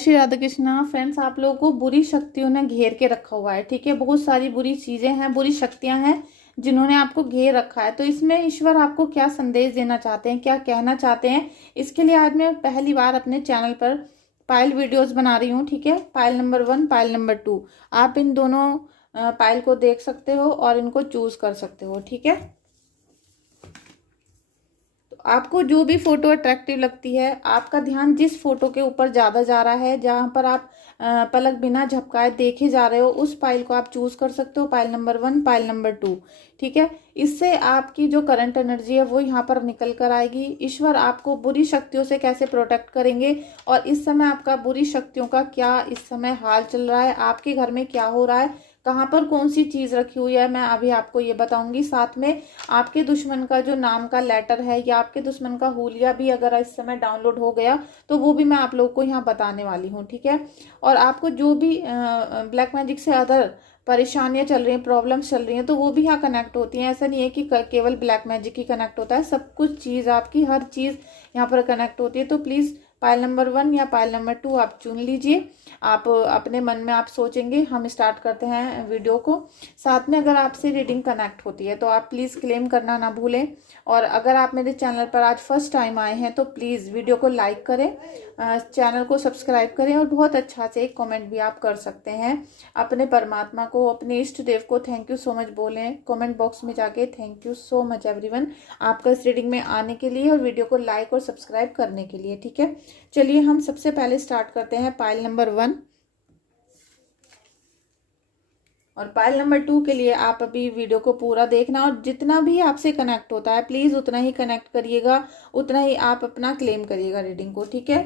Shri Radha Krishna. Friends, आप लोगों को बुरी शक्तियों ने घेर के रखा हुआ है। ठीक है, बहुत सारी बुरी चीजें हैं, बुरी शक्तियां हैं जिन्होंने आपको घेर रखा है। तो इसमें ईश्वर आपको क्या संदेश देना चाहते हैं, क्या कहना चाहते हैं, इसके लिए आज मैं पहली बार अपने चैनल पर पायल वीडियोस बना रही हूँ। ठीक है, पायल नंबर 1, पायल नंबर 2, आप इन दोनों पायल को देख सकते हो और इनको चूज कर सकते हो। ठीक है, आपको जो भी फोटो अट्रैक्टिव लगती है, आपका ध्यान जिस फोटो के ऊपर ज्यादा जा रहा है, जहां पर आप पलक बिना झपकाए देखे जा रहे हो, उस पाइल को आप चूज कर सकते हो। Pile number 1, pile number 2। ठीक है, इससे आपकी जो करंट एनर्जी है वो यहाँ पर निकल कर आएगी। ईश्वर आपको बुरी शक्तियों से कैसे प्रोटेक्ट करेंगे और इस समय आपका बुरी शक्तियों का क्या इस समय हाल चल रहा है, आपके घर में क्या हो रहा है, कहाँ पर कौन सी चीज रखी हुई है, मैं अभी आपको ये बताऊंगी। साथ में आपके दुश्मन का जो नाम का लेटर है या आपके दुश्मन का हुलिया भी अगर इस समय डाउनलोड हो गया तो वो भी मैं आप लोगों को यहाँ बताने वाली हूँ। ठीक है, और आपको जो भी ब्लैक मैजिक से अदर परेशानियां चल रही हैं, प्रॉब्लम्स चल रही हैं, तो वो भी यहाँ कनेक्ट होती हैं। ऐसा नहीं है कि केवल ब्लैक मैजिक ही कनेक्ट होता है, सब कुछ चीज आपकी हर चीज यहाँ पर कनेक्ट होती है। तो प्लीज पायल नंबर 1 या पायल नंबर 2 आप चुन लीजिए। आप अपने मन में आप सोचेंगे। हम स्टार्ट करते हैं वीडियो को। साथ में अगर आपसे रीडिंग कनेक्ट होती है तो आप प्लीज़ क्लेम करना ना भूलें। और अगर आप मेरे चैनल पर आज फर्स्ट टाइम आए हैं तो प्लीज़ वीडियो को लाइक करें, चैनल को सब्सक्राइब करें और बहुत अच्छा से एक कमेंट भी आप कर सकते हैं। अपने परमात्मा को, अपने इष्ट देव को थैंक यू सो मच बोलें कमेंट बॉक्स में जाके। Thank you so much everyone आपका इस रीडिंग में आने के लिए और वीडियो को लाइक और सब्सक्राइब करने के लिए। ठीक है, चलिए हम सबसे पहले स्टार्ट करते हैं पाइल नंबर 1 और पाइल नंबर 2 के लिए आप अभी वीडियो को पूरा देखना और जितना भी आपसे कनेक्ट होता है प्लीज उतना ही कनेक्ट करिएगा, उतना ही आप अपना क्लेम करिएगा रीडिंग को। ठीक है,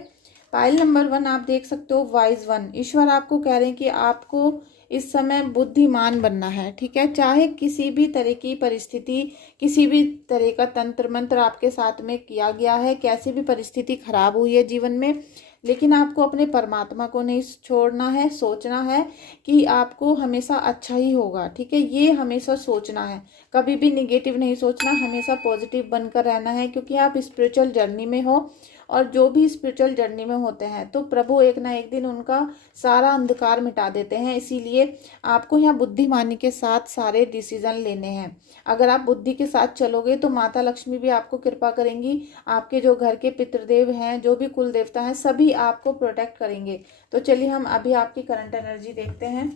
पाइल नंबर 1 आप देख सकते हो, वाइज 1। ईश्वर आपको कह रहे हैं कि आपको इस समय बुद्धिमान बनना है। ठीक है, चाहे किसी भी तरह की परिस्थिति, किसी भी तरह का तंत्र मंत्र आपके साथ में किया गया है, कैसी भी परिस्थिति खराब हुई है जीवन में, लेकिन आपको अपने परमात्मा को नहीं छोड़ना है। सोचना है कि आपको हमेशा अच्छा ही होगा। ठीक है, ये हमेशा सोचना है, कभी भी निगेटिव नहीं सोचना, हमेशा पॉजिटिव बनकर रहना है, क्योंकि आप स्पिरिचुअल जर्नी में हो और जो भी स्पिरिचुअल जर्नी में होते हैं तो प्रभु एक ना एक दिन उनका सारा अंधकार मिटा देते हैं। इसीलिए आपको यहाँ बुद्धिमानी के साथ सारे डिसीजन लेने हैं। अगर आप बुद्धि के साथ चलोगे तो माता लक्ष्मी भी आपको कृपा करेंगी, आपके जो घर के पितृदेव हैं, जो भी कुल देवता हैं, सभी आपको प्रोटेक्ट करेंगे। तो चलिए हम अभी आपकी करंट एनर्जी देखते हैं।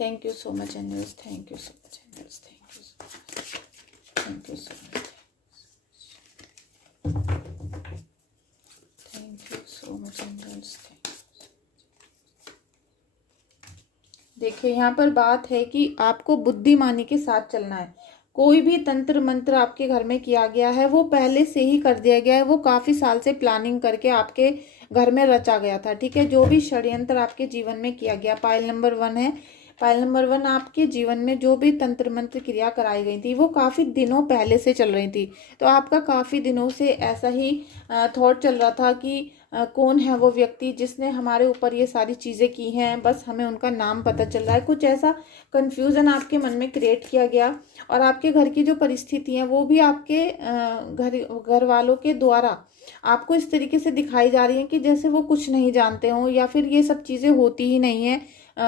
Thank you so much angels, thank you so much angels, thank you so much, thank you so much angels. देखिए, यहाँ पर बात है कि आपको बुद्धिमानी के साथ चलना है। कोई भी तंत्र मंत्र आपके घर में किया गया है वो पहले से ही कर दिया गया है, वो काफी साल से प्लानिंग करके आपके घर में रचा गया था। ठीक है, जो भी षड्यंत्र आपके जीवन में किया गया, पाइल नंबर 1 है, पाइल नंबर 1 आपके जीवन में जो भी तंत्र मंत्र क्रिया कराई गई थी वो काफी दिनों पहले से चल रही थी। तो आपका काफी दिनों से ऐसा ही थॉट चल रहा था कि कौन है वो व्यक्ति जिसने हमारे ऊपर ये सारी चीजें की हैं, बस हमें उनका नाम पता चल रहा है। कुछ ऐसा कंफ्यूजन आपके मन में क्रिएट किया गया और आपके घर की जो परिस्थिति है वो भी आपके घर वालों के द्वारा आपको इस तरीके से दिखाई जा रही है कि जैसे वो कुछ नहीं जानते हो या फिर ये सब चीजें होती ही नहीं है।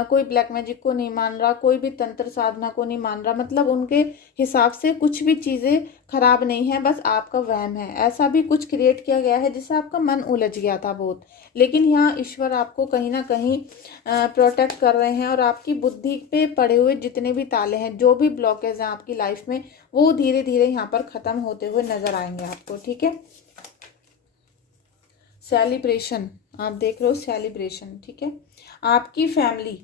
कोई ब्लैक मैजिक को नहीं मान रहा, कोई भी तंत्र साधना को नहीं मान रहा, मतलब उनके हिसाब से कुछ भी चीजें खराब नहीं है, बस आपका वहम है। ऐसा भी कुछ क्रिएट किया गया है जिससे आपका मन उलझ गया था बहुत। लेकिन यहाँ ईश्वर आपको कहीं ना कहीं प्रोटेक्ट कर रहे हैं और आपकी बुद्धि पे पड़े हुए जितने भी ताले हैं, जो भी ब्लॉकेज हैं आपकी लाइफ में, वो धीरे धीरे यहाँ पर खत्म होते हुए नजर आएंगे आपको। ठीक है, सेलिब्रेशन आप देख रहे हो, सेलिब्रेशन। ठीक है, आपकी फैमिली,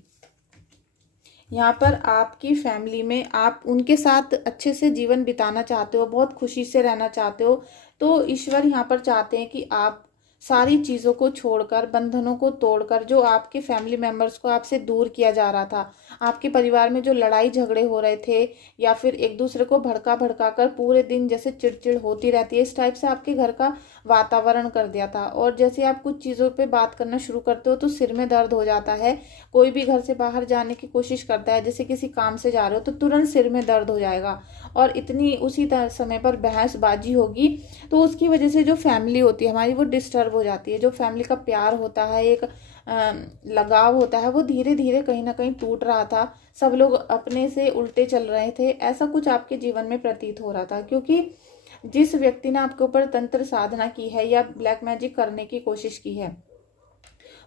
यहाँ पर आपकी फैमिली में आप उनके साथ अच्छे से जीवन बिताना चाहते हो, बहुत खुशी से रहना चाहते हो। तो ईश्वर यहाँ पर चाहते हैं कि आप सारी चीज़ों को छोड़कर, बंधनों को तोड़कर, जो आपके फैमिली मेंबर्स को आपसे दूर किया जा रहा था, आपके परिवार में जो लड़ाई झगड़े हो रहे थे या फिर एक दूसरे को भड़का भड़का कर पूरे दिन जैसे चिड़चिड़ होती रहती है, इस टाइप से आपके घर का वातावरण कर दिया था। और जैसे आप कुछ चीज़ों पे बात करना शुरू करते हो तो सिर में दर्द हो जाता है। कोई भी घर से बाहर जाने की कोशिश करता है, जैसे किसी काम से जा रहे हो, तो तुरंत सिर में दर्द हो जाएगा और इतनी उसी समय पर बहसबाजी होगी। तो उसकी वजह से जो फैमिली होती है हमारी वो डिस्टर्ब हो जाती है। जो फैमिली का प्यार होता है, एक लगाव होता है, वो धीरे धीरे कहीं ना कहीं टूट रहा था। सब लोग अपने से उल्टे चल रहे थे, ऐसा कुछ आपके जीवन में प्रतीत हो रहा था। क्योंकि जिस व्यक्ति ने आपके ऊपर तंत्र साधना की है या ब्लैक मैजिक करने की कोशिश की है,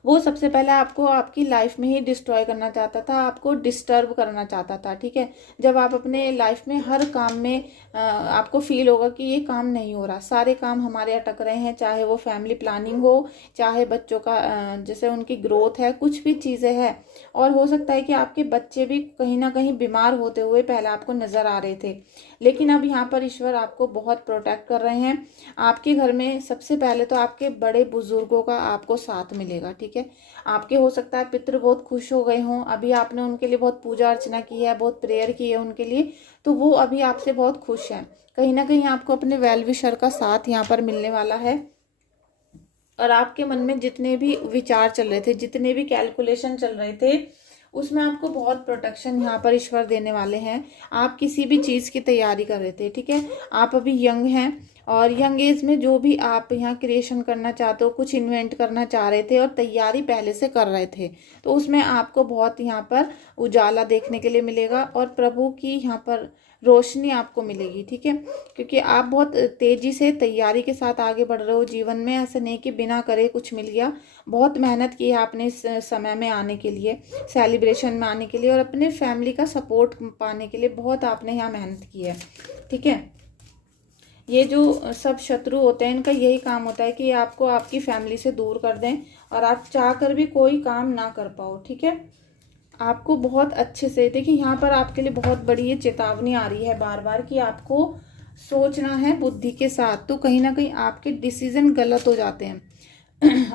वो सबसे पहले आपको आपकी लाइफ में ही डिस्ट्रॉय करना चाहता था, आपको डिस्टर्ब करना चाहता था। ठीक है, जब आप अपने लाइफ में हर काम में आपको फील होगा कि ये काम नहीं हो रहा, सारे काम हमारे अटक रहे हैं, चाहे वो फैमिली प्लानिंग हो, चाहे बच्चों का जैसे उनकी ग्रोथ है, कुछ भी चीज़ें हैं। और हो सकता है कि आपके बच्चे भी कहीं ना कहीं बीमार होते हुए पहले आपको नजर आ रहे थे, लेकिन अब यहाँ पर ईश्वर आपको बहुत प्रोटेक्ट कर रहे हैं। आपके घर में सबसे पहले तो आपके बड़े बुजुर्गों का आपको साथ मिलेगा। ठीक है, आपके हो सकता है पितृ बहुत खुश हो गए हों, अभी आपने उनके लिए बहुत पूजा अर्चना की है, बहुत प्रेयर की है उनके लिए, तो वो अभी आपसे बहुत खुश हैं। कहीं ना कहीं आपको अपने वेल विशर का साथ यहाँ पर मिलने वाला है। और आपके मन में जितने भी विचार चल रहे थे, जितने भी कैलकुलेशन चल रहे थे, उसमें आपको बहुत प्रोटेक्शन यहाँ पर ईश्वर देने वाले हैं। आप किसी भी चीज़ की तैयारी कर रहे थे, ठीक है, आप अभी यंग हैं और यंग एज में जो भी आप यहाँ क्रिएशन करना चाहते हो, कुछ इन्वेंट करना चाह रहे थे और तैयारी पहले से कर रहे थे, तो उसमें आपको बहुत यहाँ पर उजाला देखने के लिए मिलेगा और प्रभु की यहाँ पर रोशनी आपको मिलेगी। ठीक है, क्योंकि आप बहुत तेजी से तैयारी के साथ आगे बढ़ रहे हो जीवन में। ऐसा नहीं कि बिना करे कुछ मिल गया, बहुत मेहनत की है आपने इस समय में आने के लिए, सेलिब्रेशन में आने के लिए और अपने फैमिली का सपोर्ट पाने के लिए बहुत आपने यहाँ मेहनत की है। ठीक है, ये जो सब शत्रु होते हैं इनका यही काम होता है कि आपको आपकी फैमिली से दूर कर दें और आप चाह कर भी कोई काम ना कर पाओ। ठीक है, आपको बहुत अच्छे से देखिए, यहाँ पर आपके लिए बहुत बड़ी ये चेतावनी आ रही है बार बार कि आपको सोचना है बुद्धि के साथ। तो कहीं ना कहीं आपके डिसीजन गलत हो जाते हैं।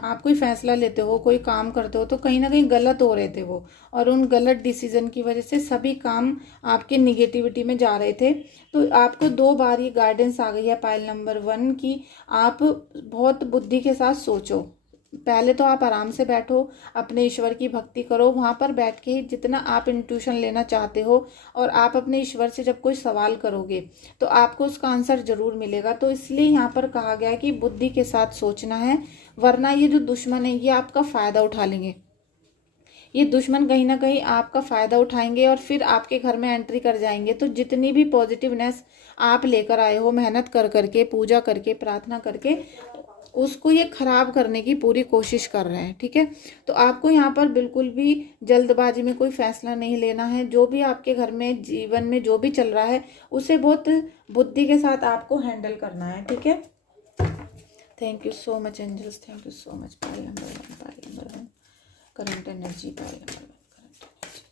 आप कोई फैसला लेते हो, कोई काम करते हो, तो कहीं ना कहीं गलत हो रहे थे वो, और उन गलत डिसीजन की वजह से सभी काम आपके निगेटिविटी में जा रहे थे। तो आपको 2 बार ये गाइडेंस आ गई है पाइल नंबर 1 की आप बहुत बुद्धि के साथ सोचो। पहले तो आप आराम से बैठो, अपने ईश्वर की भक्ति करो, वहाँ पर बैठ के जितना आप इंट्यूशन लेना चाहते हो और आप अपने ईश्वर से जब कोई सवाल करोगे तो आपको उसका आंसर जरूर मिलेगा। तो इसलिए यहाँ पर कहा गया कि बुद्धि के साथ सोचना है, वरना ये जो दुश्मन है ये आपका फ़ायदा उठा लेंगे। ये दुश्मन कहीं ना कहीं आपका फ़ायदा उठाएंगे और फिर आपके घर में एंट्री कर जाएंगे। तो जितनी भी पॉजिटिवनेस आप लेकर आए हो, मेहनत कर करके, पूजा करके, प्रार्थना करके, उसको ये खराब करने की पूरी कोशिश कर रहे हैं। ठीक है, तो आपको यहाँ पर बिल्कुल भी जल्दबाजी में कोई फैसला नहीं लेना है। जो भी आपके घर में जीवन में जो भी चल रहा है उसे बहुत बुद्धि के साथ आपको हैंडल करना है। ठीक है, thank you so much angels, thank you so much. Pile number 1, pile number 1, current energy, pile number 1, current energy.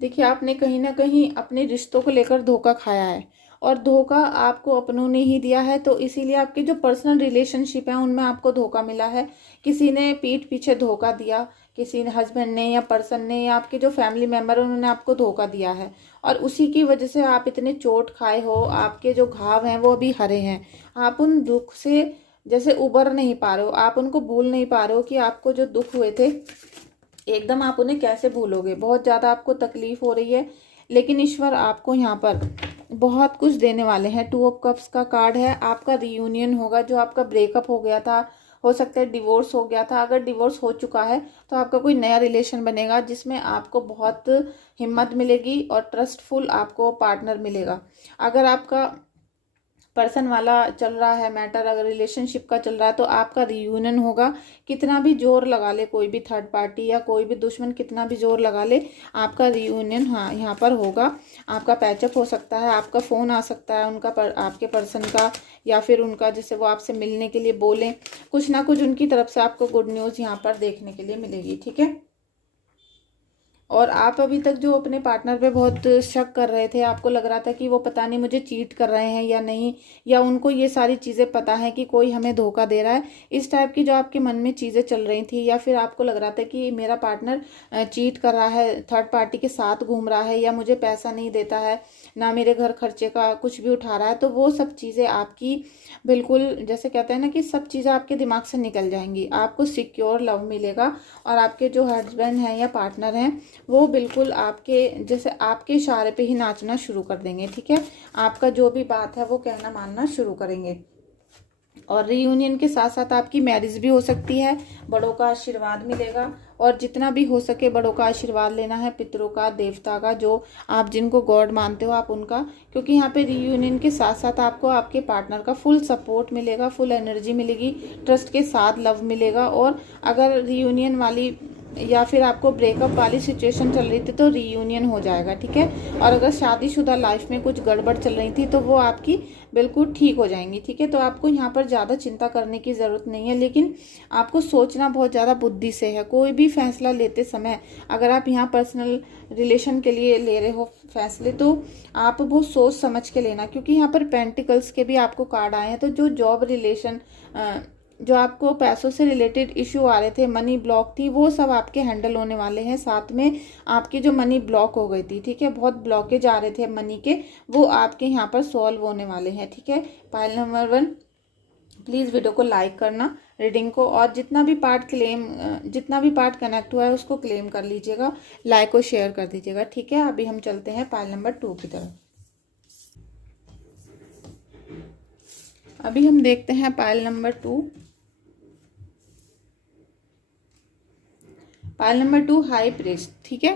देखिए, आपने कहीं ना कहीं अपने रिश्तों को लेकर धोखा खाया है और धोखा आपको अपनों ने ही दिया है। तो इसीलिए आपके जो पर्सनल रिलेशनशिप है उनमें आपको धोखा मिला है। किसी ने पीठ पीछे धोखा दिया, किसी ने, हस्बैंड ने या पर्सन ने या आपके जो फैमिली मेम्बर है उन्होंने आपको धोखा दिया है और उसी की वजह से आप इतने चोट खाए हो। आपके जो घाव हैं वो अभी हरे हैं। आप उन दुख से जैसे उबर नहीं पा रहे हो, आप उनको भूल नहीं पा रहे हो कि आपको जो दुख हुए थे एकदम आप उन्हें कैसे भूलोगे। बहुत ज़्यादा आपको तकलीफ हो रही है, लेकिन ईश्वर आपको यहाँ पर बहुत कुछ देने वाले हैं। 2 ऑफ कप्स का कार्ड है, आपका रियूनियन होगा। जो आपका ब्रेकअप हो गया था, हो सकता है डिवोर्स हो गया था, अगर डिवोर्स हो चुका है तो आपका कोई नया रिलेशन बनेगा जिसमें आपको बहुत हिम्मत मिलेगी और ट्रस्टफुल आपको पार्टनर मिलेगा। अगर आपका पर्सन वाला चल रहा है मैटर, अगर रिलेशनशिप का चल रहा है, तो आपका रियूनियन होगा। कितना भी जोर लगा ले कोई भी थर्ड पार्टी या कोई भी दुश्मन, कितना भी जोर लगा ले, आपका रियूनियन हाँ यहाँ पर होगा। आपका पैचअप हो सकता है, आपका फ़ोन आ सकता है उनका आपके पर्सन का, या फिर उनका जिससे वो आपसे मिलने के लिए बोलें। कुछ ना कुछ उनकी तरफ से आपको गुड न्यूज़ यहाँ पर देखने के लिए मिलेगी। ठीक है, और आप अभी तक जो अपने पार्टनर पे बहुत शक कर रहे थे, आपको लग रहा था कि वो पता नहीं मुझे चीट कर रहे हैं या नहीं, या उनको ये सारी चीज़ें पता है कि कोई हमें धोखा दे रहा है, इस टाइप की जो आपके मन में चीज़ें चल रही थी, या फिर आपको लग रहा था कि मेरा पार्टनर चीट कर रहा है, थर्ड पार्टी के साथ घूम रहा है, या मुझे पैसा नहीं देता है, ना मेरे घर खर्चे का कुछ भी उठा रहा है, तो वो सब चीज़ें आपकी बिल्कुल, जैसे कहते हैं ना कि सब चीज़ें आपके दिमाग से निकल जाएंगी। आपको सिक्योर लव मिलेगा और आपके जो हस्बैंड हैं या पार्टनर हैं वो बिल्कुल आपके जैसे आपके इशारे पे ही नाचना शुरू कर देंगे। ठीक है, आपका जो भी बात है वो कहना मानना शुरू करेंगे। और रीयूनियन के साथ साथ आपकी मैरिज भी हो सकती है, बड़ों का आशीर्वाद मिलेगा, और जितना भी हो सके बड़ों का आशीर्वाद लेना है, पितरों का, देवता का, जो आप जिनको गॉड मानते हो आप उनका, क्योंकि यहाँ पे रीयूनियन के साथ साथ आपको आपके पार्टनर का फुल सपोर्ट मिलेगा, फुल एनर्जी मिलेगी, ट्रस्ट के साथ लव मिलेगा। और अगर रीयूनियन वाली या फिर आपको ब्रेकअप वाली सिचुएशन चल रही थी तो रीयूनियन हो जाएगा। ठीक है, और अगर शादीशुदा लाइफ में कुछ गड़बड़ चल रही थी तो वो आपकी बिल्कुल ठीक हो जाएंगी। ठीक है, तो आपको यहाँ पर ज़्यादा चिंता करने की ज़रूरत नहीं है, लेकिन आपको सोचना बहुत ज़्यादा बुद्धि से है। कोई भी फैसला लेते समय अगर आप यहाँ पर्सनल रिलेशन के लिए ले रहे हो फैसले, तो आप बहुत सोच समझ के लेना, क्योंकि यहाँ पर पेंटिकल्स के भी आपको कार्ड आए हैं। तो जो जॉब रिलेशन, जो आपको पैसों से रिलेटेड इश्यू आ रहे थे, मनी ब्लॉक थी, वो सब आपके हैंडल होने वाले हैं। साथ में आपकी जो मनी ब्लॉक हो गई थी, ठीक है, बहुत ब्लॉकेज आ रहे थे मनी के, वो आपके यहाँ पर सॉल्व होने वाले हैं। ठीक है, पाइल नंबर 1, प्लीज़ वीडियो को लाइक करना, रीडिंग को, और जितना भी पार्ट कनेक्ट हुआ है उसको क्लेम कर लीजिएगा, लाइक और शेयर कर दीजिएगा। ठीक है, अभी हम चलते हैं पाइल नंबर 2 की तरफ। अभी हम देखते हैं pile number 2। Pile number 2, high priest. ठीक है,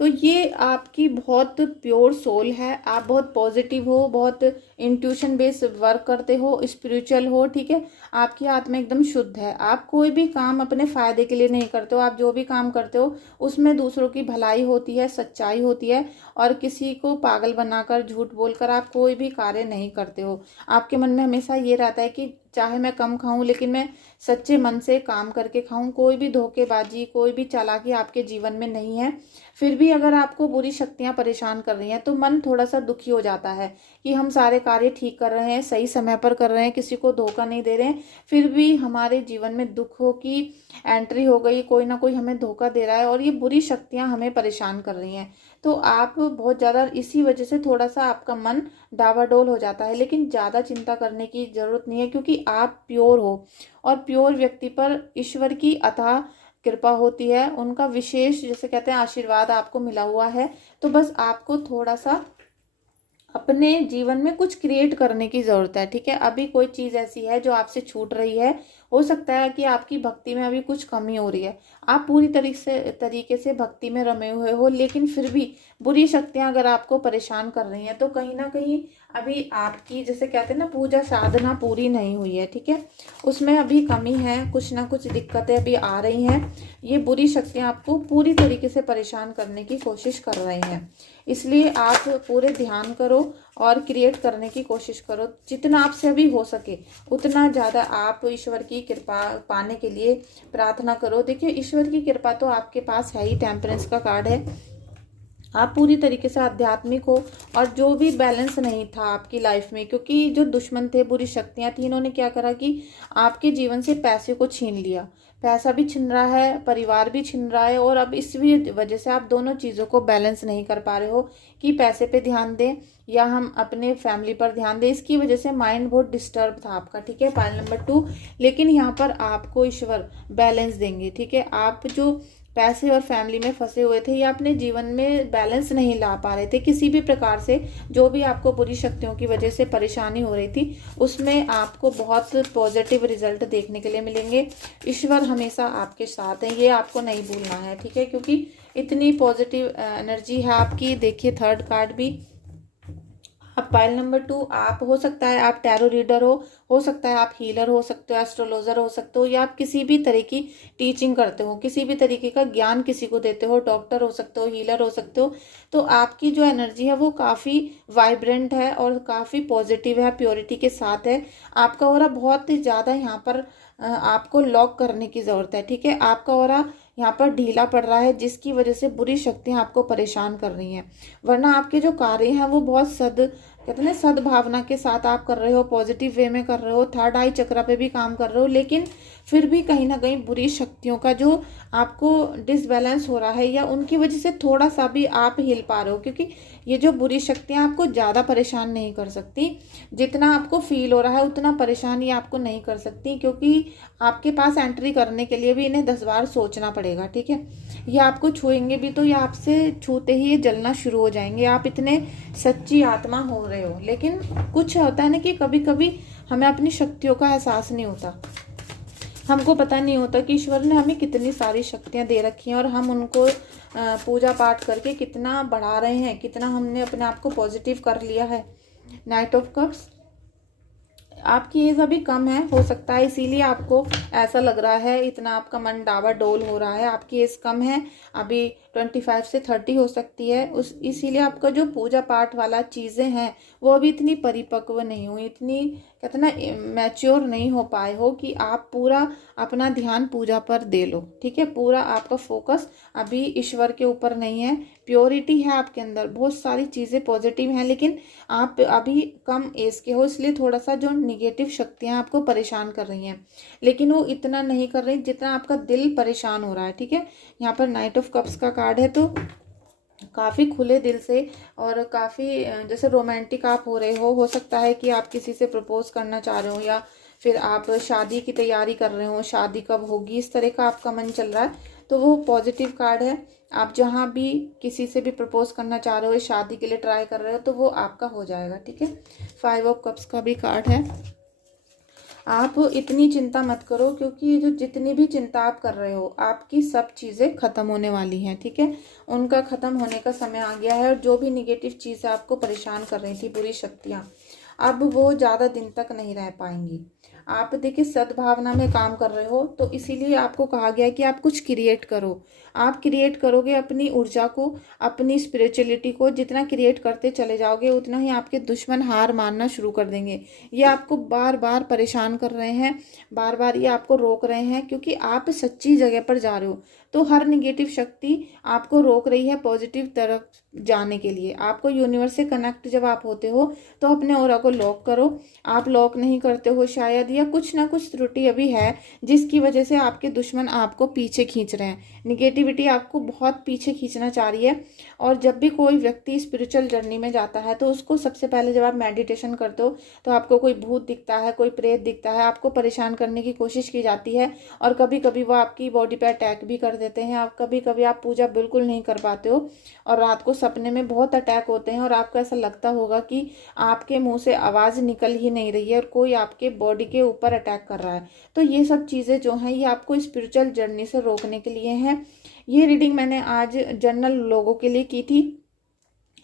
तो ये आपकी बहुत प्योर सोल है, आप बहुत पॉजिटिव हो, बहुत इंट्यूशन बेस्ड वर्क करते हो, स्पिरिचुअल हो। ठीक है, आपकी आत्मा एकदम शुद्ध है, आप कोई भी काम अपने फायदे के लिए नहीं करते हो, आप जो भी काम करते हो उसमें दूसरों की भलाई होती है, सच्चाई होती है, और किसी को पागल बनाकर, झूठ बोलकर आप कोई भी कार्य नहीं करते हो। आपके मन में हमेशा ये रहता है कि चाहे मैं कम खाऊं लेकिन मैं सच्चे मन से काम करके खाऊं, कोई भी धोखेबाजी, कोई भी चालाकी आपके जीवन में नहीं है। फिर भी अगर आपको बुरी शक्तियां परेशान कर रही हैं तो मन थोड़ा सा दुखी हो जाता है कि हम सारे कार्य ठीक कर रहे हैं, सही समय पर कर रहे हैं, किसी को धोखा नहीं दे रहे हैं, फिर भी हमारे जीवन में दुखों की एंट्री हो गई, कोई ना कोई हमें धोखा दे रहा है और ये बुरी शक्तियां हमें परेशान कर रही हैं। तो आप बहुत ज़्यादा इसी वजह से थोड़ा सा आपका मन डावाडोल हो जाता है, लेकिन ज़्यादा चिंता करने की ज़रूरत नहीं है, क्योंकि आप प्योर हो, और प्योर व्यक्ति पर ईश्वर की अथाह कृपा होती है, उनका विशेष, जैसे कहते हैं, आशीर्वाद आपको मिला हुआ है। तो बस आपको थोड़ा सा अपने जीवन में कुछ क्रिएट करने की ज़रूरत है। ठीक है, अभी कोई चीज़ ऐसी है जो आपसे छूट रही है, हो सकता है कि आपकी भक्ति में अभी कुछ कमी हो रही है, आप पूरी तरीके से भक्ति में रमे हुए हो, लेकिन फिर भी बुरी शक्तियां अगर आपको परेशान कर रही हैं तो कहीं ना कहीं अभी आपकी, जैसे कहते हैं ना, पूजा साधना पूरी नहीं हुई है। ठीक है, उसमें अभी कमी है, कुछ ना कुछ दिक्कतें अभी आ रही हैं। ये बुरी शक्तियां आपको पूरी तरीके से परेशान करने की कोशिश कर रही हैं, इसलिए आप पूरे ध्यान करो और क्रिएट करने की कोशिश करो, जितना आपसे अभी हो सके उतना ज़्यादा आप ईश्वर की कृपा पाने के लिए प्रार्थना करो। देखिए, ईश्वर की कृपा तो आपके पास है ही, टेम्परेंस का कार्ड है, आप पूरी तरीके से आध्यात्मिक हो, और जो भी बैलेंस नहीं था आपकी लाइफ में, क्योंकि जो दुश्मन थे, बुरी शक्तियां थी, इन्होंने क्या करा कि आपके जीवन से पैसे को छीन लिया, पैसा भी छिन रहा है, परिवार भी छिन रहा है, और अब इस वजह से आप दोनों चीज़ों को बैलेंस नहीं कर पा रहे हो कि पैसे पे ध्यान दें या हम अपने फैमिली पर ध्यान दें। इसकी वजह से माइंड बहुत डिस्टर्ब था आपका। ठीक है, पाइल नंबर 2, लेकिन यहाँ पर आपको ईश्वर बैलेंस देंगे। ठीक है, आप जो पैसे और फैमिली में फंसे हुए थे या अपने जीवन में बैलेंस नहीं ला पा रहे थे किसी भी प्रकार से, जो भी आपको बुरी शक्तियों की वजह से परेशानी हो रही थी, उसमें आपको बहुत पॉजिटिव रिजल्ट देखने के लिए मिलेंगे। ईश्वर हमेशा आपके साथ हैं, ये आपको नहीं भूलना है। ठीक है, क्योंकि इतनी पॉजिटिव एनर्जी है आपकी। देखिए, थर्ड कार्ड भी, अब पाइल नंबर 2, आप हो सकता है आप टैरो रीडर हो सकता है आप हीलर हो सकते हो, एस्ट्रोलॉजर हो सकते हो, या आप किसी भी तरह की टीचिंग करते हो, किसी भी तरीके का ज्ञान किसी को देते हो, डॉक्टर हो सकते हो, हीलर हो सकते हो। तो आपकी जो एनर्जी है वो काफ़ी वाइब्रेंट है और काफ़ी पॉजिटिव है, प्योरिटी के साथ है। आपका ऑरा बहुत ज़्यादा यहाँ पर आपको लॉक करने की ज़रूरत है। ठीक है, आपका ऑरा यहाँ पर ढीला पड़ रहा है, जिसकी वजह से बुरी शक्तियाँ आपको परेशान कर रही हैं। वरना आपके जो कार्य हैं वो बहुत कहते हैं सद्भावना के साथ आप कर रहे हो, पॉजिटिव वे में कर रहे हो, थर्ड आई चक्र पे भी काम कर रहे हो, लेकिन फिर भी कहीं ना कहीं बुरी शक्तियों का जो आपको डिसबैलेंस हो रहा है या उनकी वजह से थोड़ा सा भी आप हिल पा रहे हो, क्योंकि ये जो बुरी शक्तियाँ आपको ज़्यादा परेशान नहीं कर सकती। जितना आपको फील हो रहा है उतना परेशान ये आपको नहीं कर सकती, क्योंकि आपके पास एंट्री करने के लिए भी इन्हें 10 बार सोचना पड़ेगा। ठीक है, ये आपको छुएंगे भी तो ये आपसे छूते ही ये जलना शुरू हो जाएंगे। आप इतने सच्ची आत्मा हो रहे हो, लेकिन कुछ होता है ना कि कभी कभी हमें अपनी शक्तियों का एहसास नहीं होता। हमको पता नहीं होता कि ईश्वर ने हमें कितनी सारी शक्तियां दे रखी हैं और हम उनको पूजा पाठ करके कितना बढ़ा रहे हैं, कितना हमने अपने आप को पॉजिटिव कर लिया है। नाइट ऑफ कप्स, आपकी एज अभी कम है, हो सकता है इसीलिए आपको ऐसा लग रहा है, इतना आपका मन डावाडोल हो रहा है। आपकी एज कम है, अभी 25 से 30 हो सकती है, इसीलिए आपका जो पूजा पाठ वाला चीज़ें हैं वो अभी इतनी परिपक्व नहीं हुई, इतनी कहते ना मैच्योर नहीं हो पाए हो कि आप पूरा अपना ध्यान पूजा पर दे लो। ठीक है, पूरा आपका फोकस अभी ईश्वर के ऊपर नहीं है। प्योरिटी है आपके अंदर, बहुत सारी चीज़ें पॉजिटिव हैं, लेकिन आप अभी कम एज के हो, इसलिए थोड़ा सा जो निगेटिव शक्तियाँ आपको परेशान कर रही हैं, लेकिन वो इतना नहीं कर रही जितना आपका दिल परेशान हो रहा है। ठीक है, यहाँ पर नाइट ऑफ कप्स का कार्ड है, तो काफ़ी खुले दिल से और काफ़ी जैसे रोमांटिक आप हो रहे हो सकता है कि आप किसी से प्रपोज करना चाह रहे हो या फिर आप शादी की तैयारी कर रहे हो, शादी कब होगी इस तरह का आपका मन चल रहा है, तो वो पॉजिटिव कार्ड है। आप जहाँ भी किसी से भी प्रपोज करना चाह रहे हो, शादी के लिए ट्राई कर रहे हो, तो वो आपका हो जाएगा। ठीक है, 5 ऑफ कप्स का भी कार्ड है। आप इतनी चिंता मत करो, क्योंकि ये जो जितनी भी चिंता आप कर रहे हो, आपकी सब चीज़ें ख़त्म होने वाली हैं। ठीक है, उनका ख़त्म होने का समय आ गया है, और जो भी निगेटिव चीज़ें आपको परेशान कर रही थी, बुरी शक्तियाँ, अब वो ज़्यादा दिन तक नहीं रह पाएंगी। आप देखिए सद्भावना में काम कर रहे हो, तो इसीलिए आपको कहा गया है कि आप कुछ क्रिएट करो। आप क्रिएट करोगे अपनी ऊर्जा को, अपनी स्पिरिचुअलिटी को, जितना क्रिएट करते चले जाओगे उतना ही आपके दुश्मन हार मानना शुरू कर देंगे। ये आपको बार बार परेशान कर रहे हैं, बार बार ये आपको रोक रहे हैं, क्योंकि आप सच्ची जगह पर जा रहे हो। तो हर निगेटिव शक्ति आपको रोक रही है पॉजिटिव तरफ जाने के लिए। आपको यूनिवर्स से कनेक्ट जब आप होते हो तो अपने ऑरा को लॉक करो। आप लॉक नहीं करते हो शायद, या कुछ ना कुछ त्रुटि अभी है जिसकी वजह से आपके दुश्मन आपको पीछे खींच रहे हैं। निगेटिविटी आपको बहुत पीछे खींचना चाह रही है। और जब भी कोई व्यक्ति स्पिरिचुअल जर्नी में जाता है तो उसको सबसे पहले जब आप मेडिटेशन करते हो तो आपको कोई भूत दिखता है, कोई प्रेत दिखता है, आपको परेशान करने की कोशिश की जाती है, और कभी कभी वो आपकी बॉडी पे अटैक भी कर देते हैं। आप कभी कभी आप पूजा बिल्कुल नहीं कर पाते हो, और रात को सपने में बहुत अटैक होते हैं, और आपको ऐसा लगता होगा कि आपके मुंह से आवाज़ निकल ही नहीं रही है और कोई आपके बॉडी के ऊपर अटैक कर रहा है। तो ये सब चीज़ें जो हैं ये आपको स्पिरिचुअल जर्नी से रोकने के लिए हैं। ये रीडिंग मैंने आज जनरल लोगों के लिए की थी,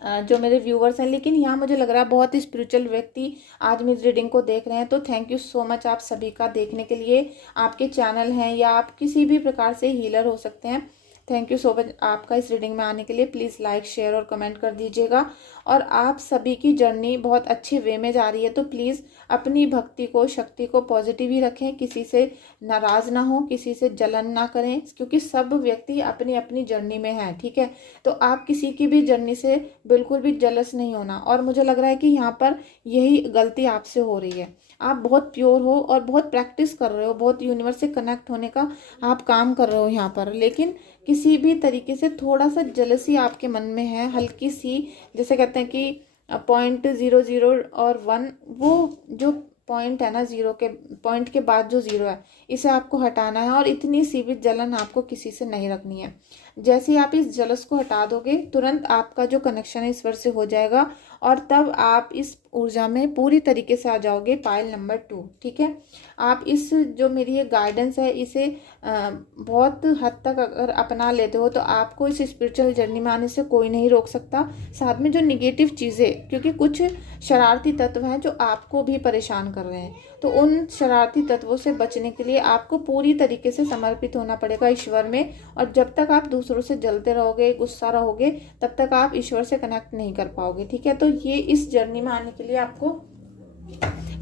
जो मेरे व्यूवर्स हैं, लेकिन यहाँ मुझे लग रहा है बहुत ही स्पिरिचुअल व्यक्ति आज मेरी रीडिंग को देख रहे हैं। तो थैंक यू सो मच आप सभी का देखने के लिए। आपके चैनल हैं या आप किसी भी प्रकार से हीलर हो सकते हैं। थैंक यू सो मच आपका इस रीडिंग में आने के लिए। प्लीज़ लाइक शेयर और कमेंट कर दीजिएगा। और आप सभी की जर्नी बहुत अच्छी वे में जा रही है, तो प्लीज़ अपनी भक्ति को, शक्ति को पॉजिटिव ही रखें, किसी से नाराज़ ना हो, किसी से जलन ना करें, क्योंकि सब व्यक्ति अपनी अपनी जर्नी में है। ठीक है, तो आप किसी की भी जर्नी से बिल्कुल भी जलस नहीं होना। और मुझे लग रहा है कि यहाँ पर यही गलती आपसे हो रही है। आप बहुत प्योर हो और बहुत प्रैक्टिस कर रहे हो, बहुत यूनिवर्स से कनेक्ट होने का आप काम कर रहे हो यहाँ पर, लेकिन किसी भी तरीके से थोड़ा सा जलसी आपके मन में है, हल्की सी। जैसे कहते हैं कि 0.00 और 1, वो जो पॉइंट है ना, जीरो के पॉइंट के बाद जो जीरो है, इसे आपको हटाना है। और इतनी सी भी जलन आपको किसी से नहीं रखनी है। जैसे ही आप इस जलस को हटा दोगे, तुरंत आपका जो कनेक्शन है ईश्वर से हो जाएगा, और तब आप इस ऊर्जा में पूरी तरीके से आ जाओगे। Pile number 2। ठीक है, आप इस जो मेरी ये गाइडेंस है इसे बहुत हद तक अगर अपना लेते हो तो आपको इस स्पिरिचुअल जर्नी में आने से कोई नहीं रोक सकता। साथ में जो निगेटिव चीज़ें, क्योंकि कुछ शरारती तत्व हैं जो आपको भी परेशान कर रहे हैं, तो उन शरारती तत्वों से बचने के लिए आपको पूरी तरीके से समर्पित होना पड़ेगा ईश्वर में। और जब तक आप दूसरों से जलते रहोगे, गुस्सा रहोगे, तब तक आप ईश्वर से कनेक्ट नहीं कर पाओगे। ठीक है, तो ये इस जर्नी में आने के लिए आपको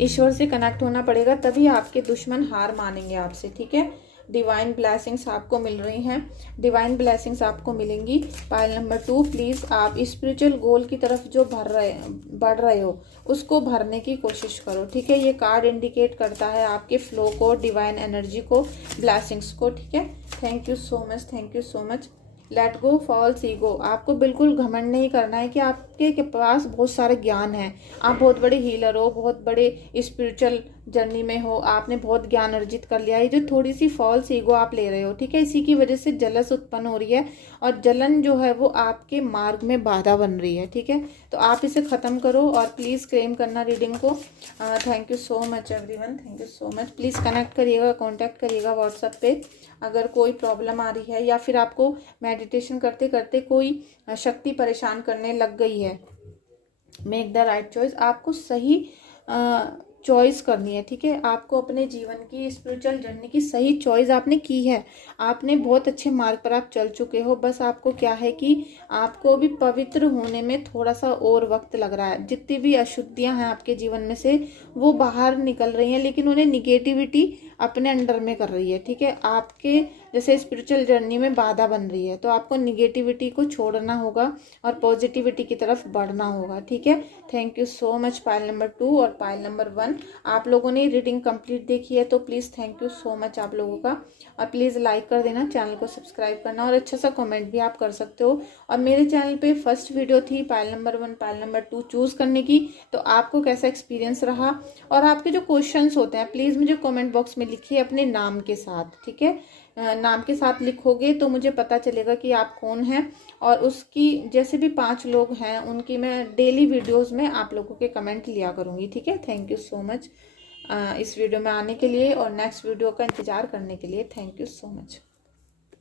ईश्वर से कनेक्ट होना पड़ेगा, तभी आपके दुश्मन हार मानेंगे आपसे। ठीक है, डिवाइन ब्लेसिंग्स आपको मिल रही हैं, डिवाइन ब्लेसिंग्स आपको मिलेंगी। पायल नंबर 2, प्लीज़ आप स्पिरिचुअल गोल की तरफ जो बढ़ रहे हो उसको भरने की कोशिश करो, ठीक है। ये कार्ड इंडिकेट करता है आपके फ्लो को, डिवाइन एनर्जी को, ब्लेसिंग्स को, ठीक है। Thank you so much, thank you so much. Let go false ego. आपको बिल्कुल घमंड नहीं करना है कि आपके के पास बहुत सारे ज्ञान है, आप बहुत बड़े हीलर हो, बहुत बड़े स्पिरिचुअल जर्नी में हो, आपने बहुत ज्ञान अर्जित कर लिया है। जो थोड़ी सी फॉल्स ईगो आप ले रहे हो, ठीक है, इसी की वजह से जलस उत्पन्न हो रही है और जलन जो है वो आपके मार्ग में बाधा बन रही है, ठीक है। तो आप इसे ख़त्म करो और प्लीज़ क्लेम करना रीडिंग को। Thank you so much everyone, thank you so much. Please connect करिएगा, कॉन्टैक्ट करिएगा व्हाट्सएप पे अगर कोई प्रॉब्लम आ रही है या फिर आपको मेडिटेशन करते करते कोई शक्ति परेशान करने लग गई है। Make the right choice. आपको सही चॉइस करनी है, ठीक है। आपको अपने जीवन की स्पिरिचुअल जर्नी की सही चॉइस आपने की है, आपने बहुत अच्छे मार्ग पर आप चल चुके हो। बस आपको क्या है कि आपको भी पवित्र होने में थोड़ा सा और वक्त लग रहा है। जितनी भी अशुद्धियां हैं आपके जीवन में से वो बाहर निकल रही हैं, लेकिन उन्हें निगेटिविटी अपने अंडर में कर रही है, ठीक है। आपके जैसे स्पिरिचुअल जर्नी में बाधा बन रही है, तो आपको निगेटिविटी को छोड़ना होगा और पॉजिटिविटी की तरफ बढ़ना होगा, ठीक है। Thank you so much pile number 2 और पायल नंबर 1। आप लोगों ने रीडिंग कंप्लीट देखी है तो please thank you so much आप लोगों का। और प्लीज़ लाइक कर देना, चैनल को सब्सक्राइब करना और अच्छा सा कमेंट भी आप कर सकते हो। और मेरे चैनल पे फर्स्ट वीडियो थी pile number 1 pile number 2 choose करने की, तो आपको कैसा एक्सपीरियंस रहा और आपके जो क्वेश्चंस होते हैं प्लीज़ मुझे कमेंट बॉक्स में लिखिए अपने नाम के साथ, ठीक है। नाम के साथ लिखोगे तो मुझे पता चलेगा कि आप कौन हैं। और उसकी जैसे भी 5 लोग हैं उनकी मैं डेली वीडियोस में आप लोगों के कमेंट लिया करूँगी, ठीक है। थैंक यू सो मच इस वीडियो में आने के लिए और नेक्स्ट वीडियो का इंतज़ार करने के लिए। Thank you so much.